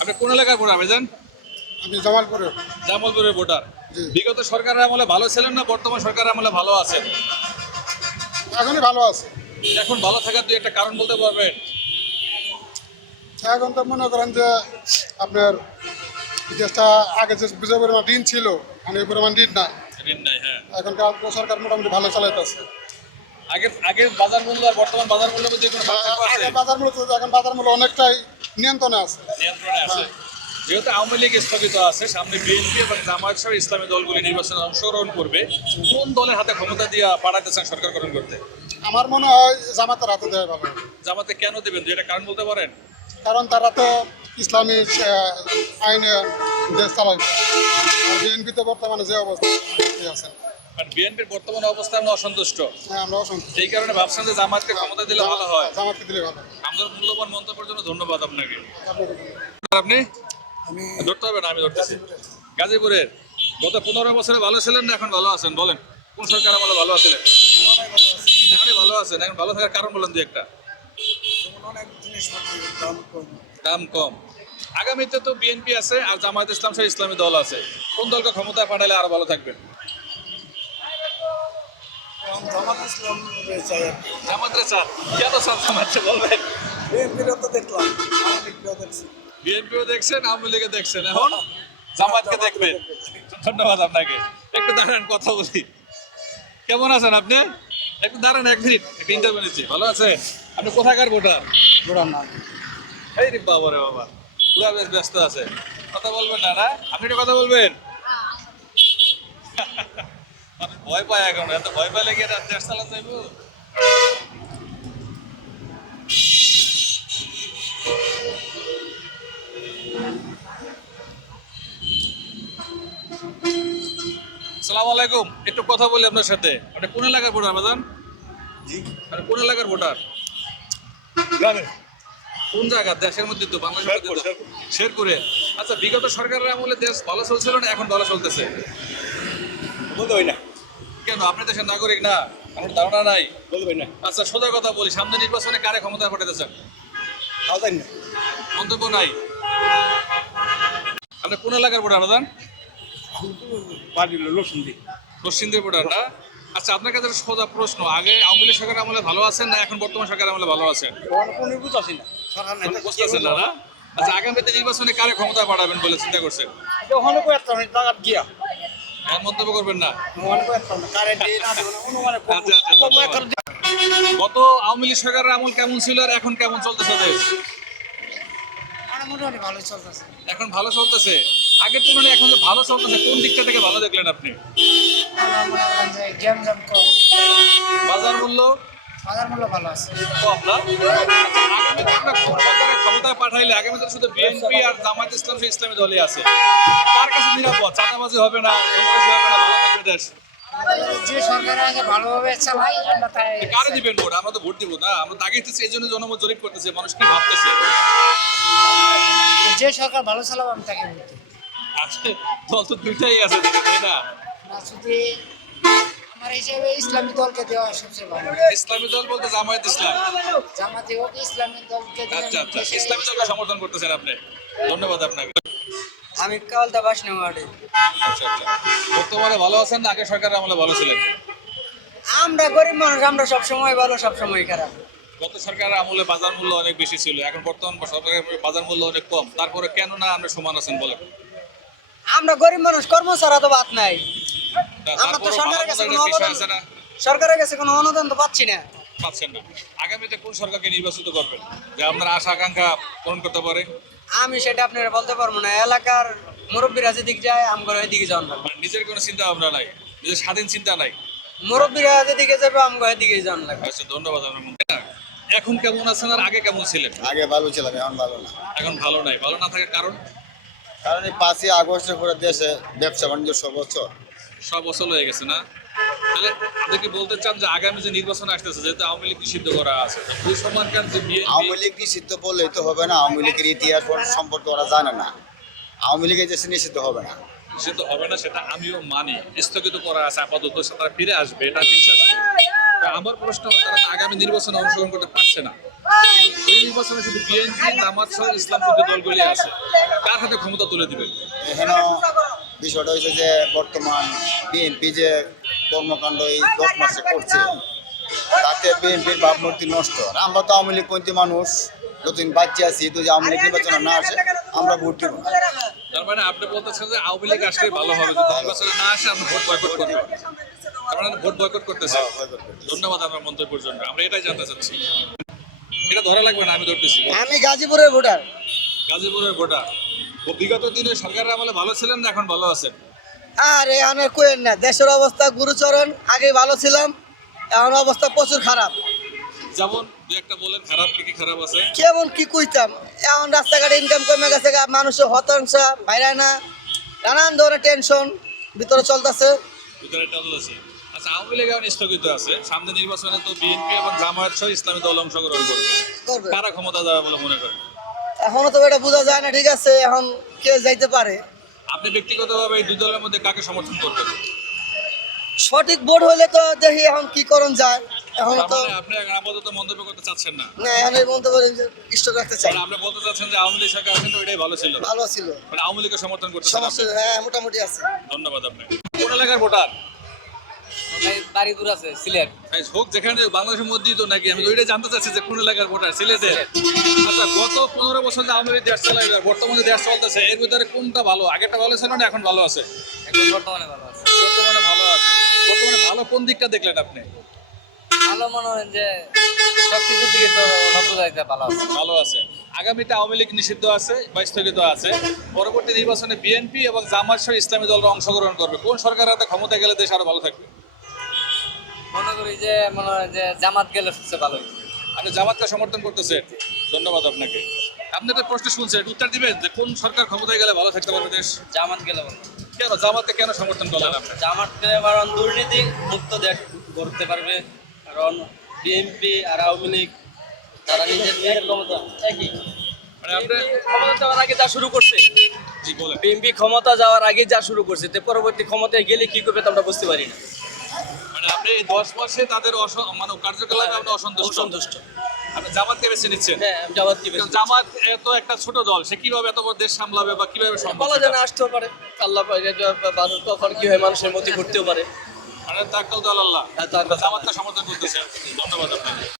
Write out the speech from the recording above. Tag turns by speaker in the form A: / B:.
A: আপনি কোন এলাকার ভোটার ভাইজান
B: আমি জামালপুরে।
A: জামালপুরের ভোটার। বিগত সরকারের আমলে ভালো ছিলেন না বর্তমান সরকারের আমলে ভালো আছেন?
B: এখনই ভালো আছে।
A: এখন ভালো থাকার দুই একটা কারণ বলতে পারবেন?
B: এখন তো মনে করেন যে আপনার দেশটা আগে যে যে পরিমাণ ঋণ ছিল এখন এই পরিমাণ ঋণ নাই।
A: ঋণ নাই হ্যাঁ।
B: এখনকার সরকার মোটামুটি ভালো চালাইতেছে।
A: আগের আগের বাজার মূল্য আর বর্তমান বাজার মূল্যের মধ্যে কোনো পার্থক্য আছে?
B: আগে বাজার মূল্য তো এখন বাজার মূল্য অনেকটাই নিয়ন্ত্রণে আছে।
A: নিয়ন্ত্রণে আছে। যেহেতু আওয়ামী লীগ স্থগিত আছে সামনে বিএনপি এবং জামায়াত সহ ইসলামী দলগুলি নির্বাচনে অংশগ্রহণ করবে কোন দলের হাতে ক্ষমতা দিয়ে পাঠাতে চান সরকার গঠন করতে?
B: আমার মনে হয় জামাতের হাতে দেয় ভালো
A: জামাতে কেন দেবেন? যেটা কারণ বলতে পারেন?
B: কারণ তারা তো ইসলামী আইনে দেশ আর বিএনপি তো বর্তমানে যে অবস্থা আছে
A: আর বিএনপির বর্তমান
B: হ্যাঁ আমরা অসন্তুষ্ট।
A: সেই কারণে ভাবছেন যে জামাতকে ক্ষমতা দিলে ভালো হয়।
B: জামাতকে দিলে ভালো
A: আমাদের মূল্যবান মন্তব্যের জন্য ধন্যবাদ আপনাকে। আপনি
B: আমি
A: ধরতে হবে না আমি ধরতেছি। গাজীপুরের। গত পনেরো বছরে ভালো ছিলেন না এখন ভালো আছেন? বলেন কোন সরকার আমলে ভালো আছিলেন? এখনই ভালো আছেন এখন ভালো থাকার কারণ বলেন দু একটা।
B: অনেক দাম কম।
A: দাম কম। আগামীতে তো বিএনপি আছে আর জামায়াত ইসলাম সহ ইসলামী দল আছে। কোন দলকে ক্ষমতায় পাঠালে আরও ভালো থাকবেন
B: জামাত ইসলাম চাই
A: জামাতরে চান। কেন চান জামাতকে বলবেন?
B: বিএনপিরও তো দেখলাম আওয়ামী লীগকেও দেখছি।
A: বিএনপিও দেখছেন আওয়ামী লীগে দেখছেন। এখন জামাতকে দেখবেন। ধন্যবাদ আপনাকে। একটু দাঁড়ান কথা বলি। কেমন আছেন আপনি? একটু দাঁড়ান এক মিনিট একটা ইন্টারভিউ নিচ্ছি। ভালো আছে আপনি কোথাকার ভোটার?
B: গোড়া না
A: এই রে বাবা রে বাবা পুরা বেশ ব্যস্ত আছে কথা বলবেন না না? আপনি একটু কথা বলবেন? ভয় পায় এখন এত ভয় পাইলে কি এটা দেশ চালান যাইবো সালাম আলাইকুম একটু কথা বলি আপনার সাথে। আপনি কোন এলাকার ভোটার বাজান
B: জি।
A: আপনি কোন এলাকার ভোটার? কোন জায়গা? দেশের মধ্যে তো তো। শেরপুরে। আচ্ছা বিগত সরকারের আমলে দেশ ভালো চলছিল না এখন ভালো চলতেছে?
B: বলতে হয় না।
A: কেন আপনি দেশের নাগরিক না আমার ধারণা নাই।
B: হয় না।
A: আচ্ছা সোজা কথা বলি সামনে নির্বাচনে কারে পাঠাতে চান?
B: না
A: মন্তব্য নাই। আপনি কোন এলাকার ভোটার ভোটার না? আচ্ছা আপনার কাছে সোজা প্রশ্ন আগে আওয়ামী লীগ সরকার আমলে ভালো আছেন না এখন বর্তমান সরকার আমলে ভালো আছেন?
B: বুঝ না।
A: আচ্ছা আগামীতে নির্বাচনে কারে ক্ষমতা পাঠাবেন বলে চিন্তা করছেন?
B: ওখানে গিয়া।
A: মন্তব্য করবেন না। আচ্ছা, আচ্ছা।
B: একটা
A: গত আওয়ামী লীগ সরকারের আমল কেমন ছিল আর এখন কেমন চলতেছে দেশ?
B: মোটামুটি ভালোই চলতেছে।
A: এখন ভালো চলতেছে? আগের তুলনায় এখন যে ভালো চলতেছে কোন দিকটা থেকে ভালো দেখলেন আপনি? বাজার মূল্য?
B: বাজার মূল্য ভালো আছে।
A: কম না আচ্ছা, ক্ষমতায় পাঠাইলে আগামীতে শুধু বিএনপি আর জামাত ইসলাম সহ ইসলামী দলই আছে। তার কাছে নিরাপদ? চাঁদাবাজি হবে না হবে না ভালো থাকবে দেশ।
C: যে সরকার আগে ভালোভাবে চালাই আমরা তাই
A: কারে দিবেন ভোট? আমরা তো ভোট দিব না। আমরা দাগিতেছি এই জন্য জনমত জরিপ করতেছে মানুষ কি ভাবতেছে?
C: যে সরকার ভালো চালাবো আমি তাকে ভোট দেব।
A: দল তো দুইটাই আছে তাই না?
C: না শুধু আমার হিসেবে ইসলামী দলকে দেওয়া সবচেয়ে ভালো।
A: ইসলামী দল বলতে জামায়াত ইসলাম।
C: জামাতে হোক ইসলামী দলকে
A: আচ্ছা আচ্ছা। ইসলামী দলকে সমর্থন করতেছেন আপনি। ধন্যবাদ আপনাকে।
C: আমি কালদা বাসনা ওয়ার্ডে।
A: আচ্ছা আচ্ছা। বর্তমানে ভালো আছেন না? আগে সরকারের আমলে ভালো ছিলেন?
C: আমরা গরিব মানুষ আমরা সব সময় ভালো সব সময় খারাপ।
A: গত সরকারের আমলে বাজার মূল্য অনেক বেশি ছিল। এখন বর্তমান সরকারের বাজার মূল্য অনেক কম। তারপরে কেন না আমরা সমান আছেন বলেন
C: আমরা গরিব মানুষ কর্ম ছাড়া তো বাদ নাই। আমরা তো সরকারের কাছে কোনো অবদান সরকারের কাছে কোনো অনুদান তো পাচ্ছি না।
A: পাচ্ছেন না। আগামীতে কোন সরকারকে নির্বাচিত করবেন? যে আপনার আশা আকাঙ্ক্ষা পূরণ করতে পারে?
C: আমি সেটা আপনারা বলতে পারব না। এলাকার মুরব্বীরা যেদিক যায় আমগর এদিকে যাওয়ার লাগবে
A: মানে নিজের কোনো চিন্তা ভাবনা নাই? নিজের স্বাধীন চিন্তা নাই?
C: মুরব্বীরা যেদিকে যাবে আমগর এদিকে যাওয়ার লাগবে
A: আচ্ছা ধন্যবাদ আপনার এখন কেমন আছেন আর আগে কেমন ছিলেন?
D: আগে ভালো ছিলাম এখন ভালো না।
A: এখন ভালো নাই। ভালো না থাকার কারণ?
D: কারণ এই পাঁচই আগস্টের পরে দেশে ব্যবসা বাণিজ্য সর্বোচ্চ।
A: সব অচল হয়ে গেছে না? তাহলে আপনি কি বলতে চান যে আগামী যে নির্বাচন আসতেছে যেহেতু আওয়ামী লীগ নিষিদ্ধ করা আছে ওই সময়কার যে
D: আওয়ামী লীগ নিষিদ্ধ বললেই তো হবে না আওয়ামী লীগের ইতিহাস সম্পর্কে ওরা জানে না। আওয়ামী লীগের দেশে নিষিদ্ধ হবে না।
A: নিষিদ্ধ হবে না সেটা আমিও মানি। স্থগিত করা আছে আপাতত তারা ফিরে আসবে এটা বিশ্বাস আমার প্রশ্ন তারা আগামী নির্বাচনে অংশগ্রহণ করতে পারছে না। ওই নির্বাচনে শুধু বিএনপি জামাত সহ ইসলামপন্থী দলগুলি আছে। কার হাতে ক্ষমতা তুলে দিবেন?
D: এখানে বিষয়টা হয়েছে যে বর্তমান বিএনপি যে কর্মকাণ্ড এই দশ মাসে করছে তাতে বিএনপির ভাবমূর্তি নষ্ট। আর আমরা তো আওয়ামী লীগপন্থী মানুষ যতদিন বাচ্চা আছি তো যে আওয়ামী লীগ নির্বাচনে না আসে আমরা ভোট দিব না।
A: তার মানে আপনি বলতেছেন যে আওয়ামী লীগ আসলে ভালো হবে যদি নির্বাচনে না আসে আপনি ভোট বয়কট করবেন তার মানে ভোট বয়কট করতেছেন ধন্যবাদ আপনার মন্তব্যের জন্য। আমরা এটাই জানতে চাচ্ছি। এটা ধরা লাগবে না আমি ধরতেছি।
C: আমি গাজীপুরের ভোটার।
A: গাজীপুরের ভোটার। বিগত দিনে সরকারের আমলে ভালো ছিলেন না এখন ভালো আছেন?
C: আর এখন কোয়েন না দেশের অবস্থা গুরুচরণ আগে ভালো ছিলাম এখন অবস্থা প্রচুর খারাপ।
A: যেমন দু একটা বলেন খারাপ কি কি খারাপ আছে?
C: কেমন কি কইতাম এখন রাস্তাঘাটে ইনকাম কমে গেছে গা, মানুষের হতাংশা বাইরে না নানান ধরনের টেনশন ভিতরে চলতেছে।
A: ভিতরে টাল আছে আচ্ছা আওয়ামী লীগ এখন স্থগিত আছে। সামনে নির্বাচনে তো বিএনপি এবং জামায়াত সহ ইসলামী দল অংশগ্রহণ করবে। কারা ক্ষমতা যাবে বলে মনে করেন?
C: এখনও তো এটা বোঝা যায় না ঠিক আছে এখন কে যাইতে পারে।
A: আপনি ব্যক্তিগতভাবে এই দুই দলের মধ্যে কাকে সমর্থন করবেন?
C: সঠিক ভোট হলে তো দেখি এখন কি করণ যায়। এখন তো
A: মানে আপনি আপাতত মন্তব্য করতে চাচ্ছেন না?
C: না এখন এই মন্তব্য যে স্টক রাখতে চাই।
A: আপনি বলতে চাচ্ছেন যে আওয়ামী লীগ সরকার আছেন তো এটাই ভালো ছিল।
C: ভালো ছিল।
A: মানে আওয়ামী লীগকে সমর্থন করতে
C: সমস্যা হ্যাঁ মোটামুটি আছে।
A: ধন্যবাদ আপনাকে। কোন এলাকার ভোটার?
C: বাড়ি দূর আছে সিলেট।
A: হোক যেখানে বাংলাদেশের মধ্যেই তো নাকি আমি ওইটা জানতে চাচ্ছি যে কোন এলাকার ভোটার সিলেটের আচ্ছা গত পনেরো বছর যে আওয়ামী দেশ চালাই বর্তমানে দেশ চলতেছে এর ভিতরে কোনটা ভালো? আগেরটা ভালো ছিল না এখন ভালো আছে?
C: এখন বর্তমানে ভালো আছে।
A: বর্তমানে ভালো আছে। বর্তমানে ভালো কোন দিকটা দেখলেন আপনি?
C: ভালো মনে হয় যে সব কিছুর দিকে তো নজর দিতে ভালো আছে।
A: ভালো আছে। আগামীতে আওয়ামী লীগ নিষিদ্ধ আছে বা স্থগিত আছে। পরবর্তী নির্বাচনে বিএনপি এবং জামাত সহ ইসলামী দলরা অংশগ্রহণ করবে। কোন সরকার হাতে ক্ষমতা গেলে দেশ আরও ভালো থাকবে?
C: মনে করি যে মনে হয় যে জামাত গেলে সবচেয়ে ভালো
A: আপনি জামাতকে সমর্থন করতেছেন ধন্যবাদ আপনাকে। আপনি তো প্রশ্ন শুনছেন উত্তর দিবেন যে কোন সরকার ক্ষমতায় গেলে ভালো থাকতে পারবে দেশ?
C: জামাত গেলে ভালো।
A: কেন? জামাতকে কেন সমর্থন করলেন আপনি?
C: জামাত গেলে কারণ দুর্নীতি মুক্ত দেশ করতে পারবে। কারণ বিএনপি আর আওয়ামী লীগ তারা নিজের নিজের ক্ষমতা একই।
A: মানে
E: ক্ষমতা যাওয়ার আগে যা শুরু করছে। বিএনপি ক্ষমতা যাওয়ার আগে যা শুরু করছে তে পরবর্তী ক্ষমতায় গেলে কি করবে তা আমরা বুঝতে পারি না।
A: এই দশ মাসে তাদের মানে কার্যকলাপ আপনি অসন্তুষ্ট।
E: অসন্তুষ্ট।
A: আপনি জামাতকে বেছে নিচ্ছেন।
E: হ্যাঁ আমি জামাত
A: জামাত এত একটা ছোট দল সে কীভাবে এত বড় দেশ সামলাবে বা কীভাবে সম্ভব
E: বলা যায় না আসতেও পারে। আল্লাহ এটা কখন কি হয় মানুষের মধ্যে ঘুরতেও পারে।
A: মানে তাকাল দল আল্লাহ
E: হ্যাঁ, তাওয়াক্কাল
A: জামাতকে সমর্থন করতেছে। ধন্যবাদ আপনাকে।